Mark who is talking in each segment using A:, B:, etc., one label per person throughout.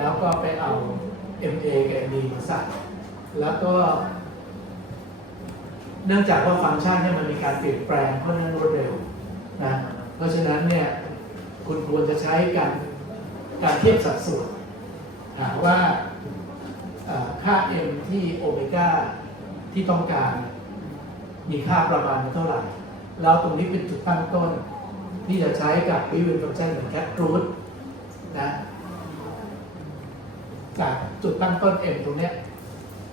A: แล้วก็ไปเอา MA กับ MD มาใส่แล้วก็ เนื่องจากว่าฟังก์ชันเนี่ยมันมีการเปลี่ยนแปลงค่อนข้างรวดเร็วนะเพราะฉะนั้นเนี่ยคุณควรจะใช้การการเทียบสัดส่วนหาว่าเอ่อค่า m ที่โอเมก้าที่ต้องการมีค่าประมาณเท่าไหร่ แล้วตรงนี้เป็นจุดตั้งต้น ที่จะใช้กับวิวินฟังก์ชันเหมือนแคทรูทนะ จากจุดตั้งต้น m ตรงเนี้ย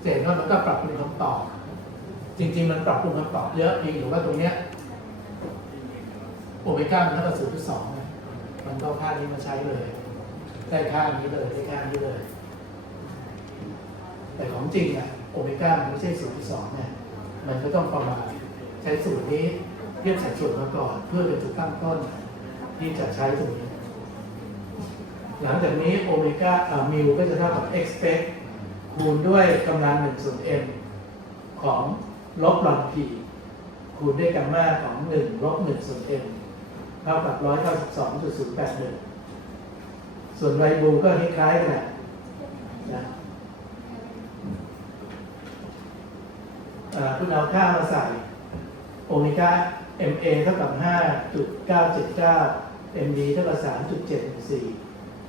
A: จะเห็นว่ามันก็ปรับปรุงคำตอบ จริง ๆ มันปรับปรุงคำตอบเยอะเพียงแต่ว่าตรงเนี้ยโอเมก้ามันเท่ากับศูนย์จุดสองเนี่ยมันก็เอาค่านี้มาใช้เลย ได้ค่านี้เลยได้ค่านี้เลย แต่ของจริงอะโอเมก้ามันไม่ใช่สูตรที่สองเนี่ยมันก็ต้องประมาณใช้สูตรนี้เทียบสัดส่วนมาก่อน เพื่อเป็นจุดตั้งต้นที่จะใช้ตรงนี้ หลังจากนี้โอเมก้ามิวก็จะเท่ากับ x เ e c คูณด้วยกำลังหนึ่งส่วน m ของลบลอน p คูณด้วยกัมมาของหนึ่งลบหนึ่งส่วน m เท่ากับร้อยเก้าสิบสองจุดศูนย์แปดหนึ่งส่วนไรบูก็คล้ายๆกันแหละนะคุณเอาค่ามาใส่โอเมก้า MA เท่ากับ 5.979 MD เท่ากับ 3.714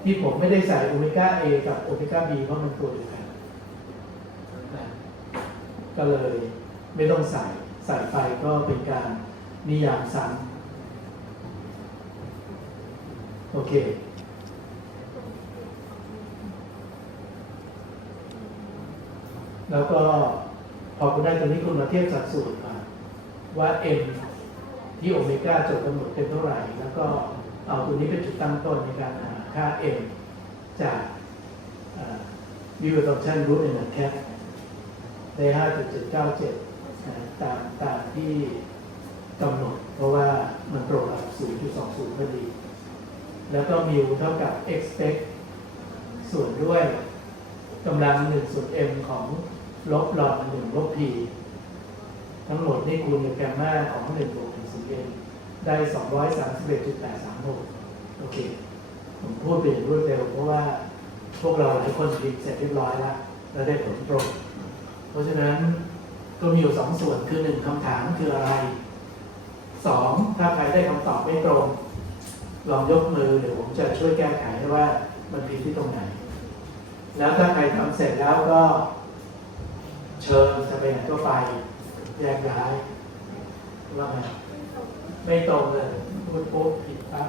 A: ที่ผมไม่ได้ใส่โอเมก้า A กับโอเมก้า B เพราะมันตัวเดียวกันนะก็เลยไม่ต้องใส่ใส่ไปก็เป็นการนิยามซ้ำโอเคแล้วก็พอคุณได้ตัวนี้คุณมาเทียบสัดส่วนมา ว่า m ที่โอเมก้าจดกำหนดเป็นเท่าไหร่ แล้วก็ เอาตัวนี้เป็นจุดตั้งต้นในการหาค่า m จากวิวตอชันรูทในหนังแคปได้ 5.797นะตามตามที่กำหนด เพราะว่ามันตรงกับ 0.20พอดี แล้วก็มิวเท่ากับ expect ส่วนด้วยกำลังหนึ่งส่วน m ของลบลอนหนึ่งลบ p ทั้งหมดนี่คูณกับแกมมาของหนึ่งบวกหนึ่งส่วน m ได้สองร้อยสามสิบเอ็ดจุดแปดสามหกโอเค ผมพูดไปอย่างรวดเร็วเพราะว่าพวกเราหลายคนพิมพ์เสร็จเรียบร้อยแล้วแล้วได้ผลตรง เพราะฉะนั้นก็มีอยู่สองส่วนคือหนึ่งคำถามคืออะไรสองถ้าใครได้คำตอบไม่ตรง ลองยกมือเดี๋ยวผมจะช่วยแก้ไขให้ว่ามันผิดที่ตรงไหน แล้วถ้าใครทำเสร็จแล้วก็เชิญจะไปไหนก็ไปแยกย้าย ว่าไงไม่ตรงเลยพูดปุ๊บผิดปั๊บ